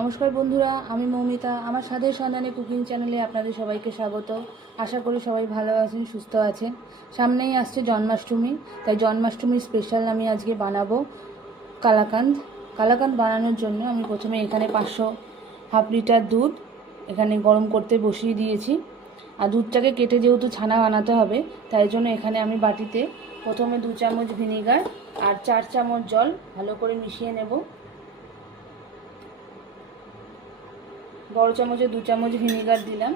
নমস্কার বন্ধুরা, আমি মৌমিতা। আমার স্বাদের সন্ধানে কুকিং চ্যানেলে আপনাদের সবাইকে স্বাগত। আশা করি সবাই ভালো আছেন, সুস্থ আছেন। সামনেই আসছে জন্মাষ্টমী, তাই জন্মাষ্টমীর স্পেশাল আমি আজকে বানাবো কালাকাঁদ। কালাকাঁদ বানানোর জন্য আমি প্রথমে এখানে 500 লিটার দুধ এখানে গরম করতে বসিয়ে দিয়েছি। আর দুধটাকে কেটে যেহেতু ছানা বানাতে হবে, তাই জন্য এখানে আমি বাটিতে প্রথমে 2 চামচ ভিনিগার আর 4 চামচ জল ভালো করে মিশিয়ে নেব। বড় চামচে 2 চামচ ভিনিগার দিলাম,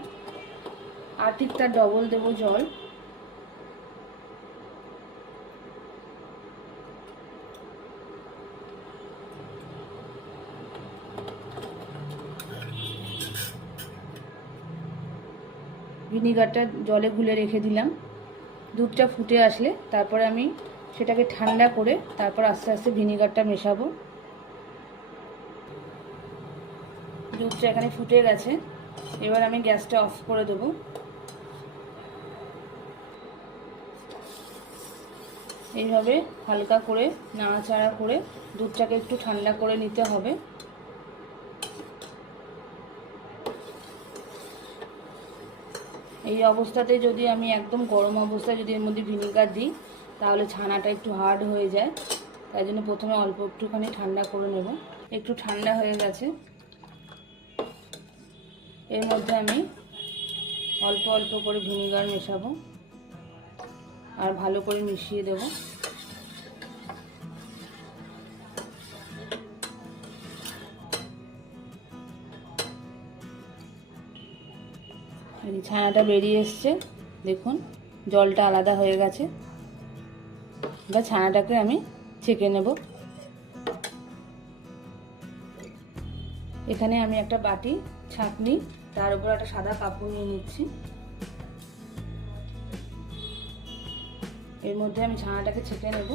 আর ঠিক তার ডবল দেব জল। ভিনিগারটা জলে গুলে রেখে দিলাম। দুধটা ফুটে আসলে তারপরে আমি সেটাকে ঠান্ডা করে তারপর আস্তে আস্তে ভিনিগারটা মেশাবো। দুধটা এখানে ফুটে গেছে, এবার আমি গ্যাসটা অফ করে দেবো। এইভাবে হালকা করে নাড়াচাড়া করে দুধটাকে একটু ঠান্ডা করে নিতে হবে। এই অবস্থাতে যদি আমি একদম গরম অবস্থায় যদি এর মধ্যে ভিনিগার দিই, তাহলে ছানাটা একটু হার্ড হয়ে যায়। তাই জন্য প্রথমে অল্প একটুখানি ঠান্ডা করে নেব। একটু ঠান্ডা হয়ে গেছে, এর মধ্যে আমি অল্প অল্প করে ভিনিগার মেশাবো আর ভালো করে মিশিয়ে দেব। এই ছানাটা বেরিয়ে এসছে, দেখুন জলটা আলাদা হয়ে গেছে। এবার ছানাটাকে আমি ছেঁকে নেব। এখানে আমি একটা বাটি ছাঁকনি, তার উপর একটা সাদা কাপড় নিয়ে নিচ্ছি। এর মধ্যে আমি ছানাটাকে ছেঁকে নেব।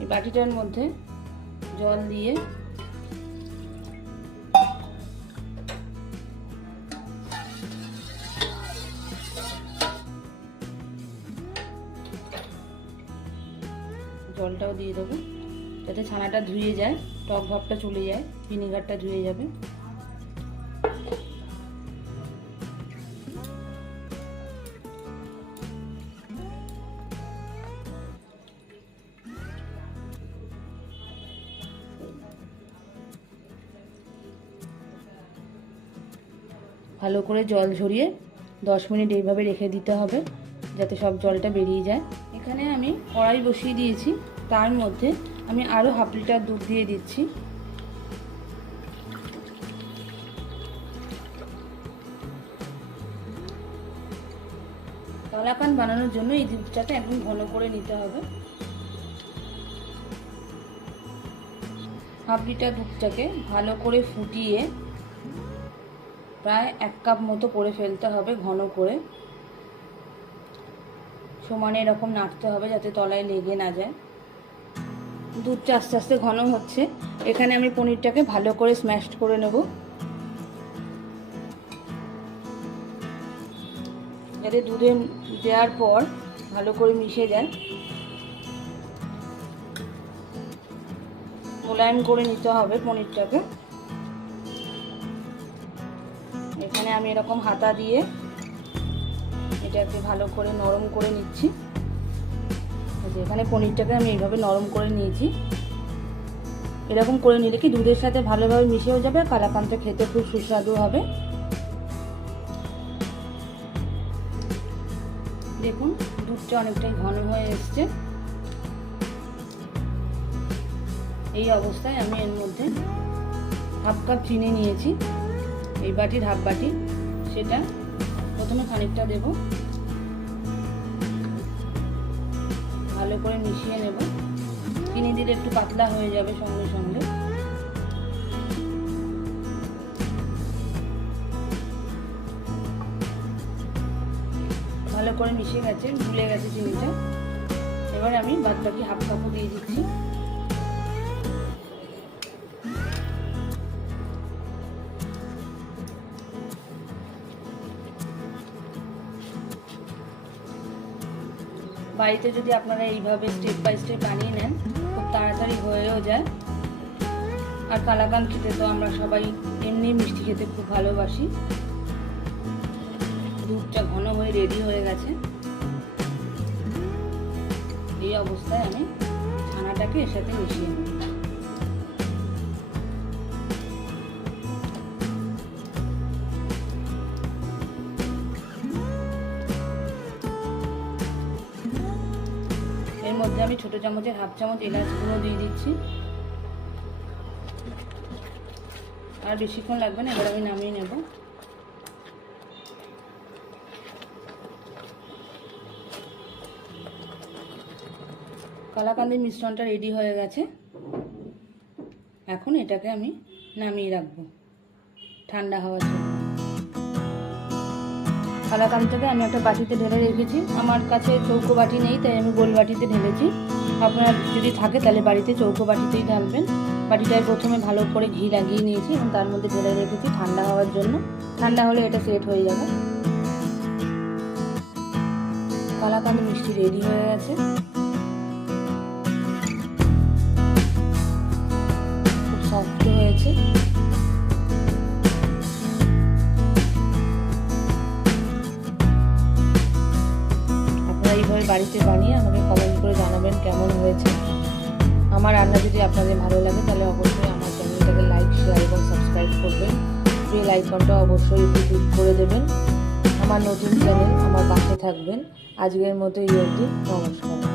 এই বাটিটার মধ্যে জল দিয়ে জলটাও দিয়ে দেবো, যাতে ছানাটা ধুয়ে যায়, টক ভাবটা চলে যায়, ভিনিগারটা ধুয়ে যাবে। ভালো করে জল ঝরিয়ে 10 মিনিট এইভাবে রেখে দিতে হবে, যাতে সব জলটা বেরিয়ে যায়। এখানে আমি কড়াই বসিয়ে দিয়েছি, তার মধ্যে আমি আরও 1/2 লিটার দুধ দিয়ে দিচ্ছি। কালাকাঁদ বানানোর জন্য এই দুধটাকে একদম ঘন করে নিতে হবে। 1/2 লিটার দুধটাকে ভালো করে ফুটিয়ে প্রায় 1 কাপ মতো করে ফেলতে হবে, ঘন করে সমানে এরকম নাড়তে হবে যাতে তলায় লেগে না যায়। দুধটা আস্তে আস্তে ঘন হচ্ছে, এখানে আমি পনিরটাকে ভালো করে স্ম্যাশ করে নেব, যাতে দুধে দেওয়ার পর ভালো করে মিশে যায়। মোলায়েম করে নিতে হবে পনিরটাকে। এখানে আমি এরকম হাতা দিয়ে এটাকে ভালো করে নরম করে নিচ্ছি। এখানে পনিরটাকে আমি এইভাবে নরম করে নিয়েছি। এরকম করে নিলে কি দুধের সাথে ভালোভাবে মিশেও যাবে, কালাকাঁদটা খেতে খুব সুস্বাদু হবে। দেখুন দুধটা অনেকটাই ঘন হয়ে এসছে। এই অবস্থায় আমি এর মধ্যে 1/2 কাপ চিনি নিয়েছি, এই বাটির 1/2 বাটি। সেটা প্রথমে খানিকটা দেব, ভালো করে মিশিয়ে নেব। চিনি দিলে একটু পাতলা হয়ে যাবে সঙ্গে সঙ্গে। ভালো করে মিশে গেছে, গুলে গেছে চিনিটা। এবার আমি বাদবাকি 1/2 কাপও দিয়ে দিচ্ছি। বাড়িতে যদি আপনারা এইভাবে স্টেপ বাই স্টেপ বানিয়ে নেন খুব তাড়াতাড়ি হয়েও যায়। আর কালাকাঁদ খেতে তো আমরা সবাই এমনি মিষ্টি খেতে খুব ভালোবাসি। দুধটা ঘন হয়ে রেডি হয়ে গেছে। এই অবস্থায় আমি ছানাটাকে এর সাথে মিশিয়ে নেব। এর মধ্যে আমি ছোট চামচের হাফ চামচ এলাচ গুঁড়ো দিয়ে দিচ্ছি। আর বেশিক্ষণ লাগবে না, এবার আমি নামিয়ে নেব। কালাকাঁদের মিশ্রণটা রেডি হয়ে গেছে। এখন এটাকে আমি নামিয়ে রাখবো ঠান্ডা হওয়ার জন্য। কালাকাঁদটাকে আমি একটা বাটিতে ঢেলে রেখেছি। আমার কাছে চৌকো বাটি নেই, তাই আমি গোল বাটিতে ঢেলেছি। আপনার যদি থাকে তাহলে বাড়িতে চৌকো বাটিতেই ঢালবেন। বাটিটায় প্রথমে ভালো করে ঘি লাগিয়ে নিয়েছি এবং তার মধ্যে ঢেলে রেখেছি ঠান্ডা হওয়ার জন্য। ঠান্ডা হলে এটা সেট হয়ে যাবে। কালাকাঁদ মিষ্টি রেডি হয়ে গেছে। খুব সফট হয়েছে। এইভাবে বাড়িতে বানিয়ে আমাকে কমেন্ট করে জানাবেন কেমন হয়েছে। আমার রান্না যদি আপনাদের ভালো লাগে তাহলে অবশ্যই আমার চ্যানেলটাকে লাইক, শেয়ার এবং সাবস্ক্রাইব করবেন। বেল আইকনটা অবশ্যই একটু ক্লিক করে দেবেন। আমার নতুন চ্যানেল, আমার পাশে থাকবেন। আজকের মতো এই অবধি, নমস্কার।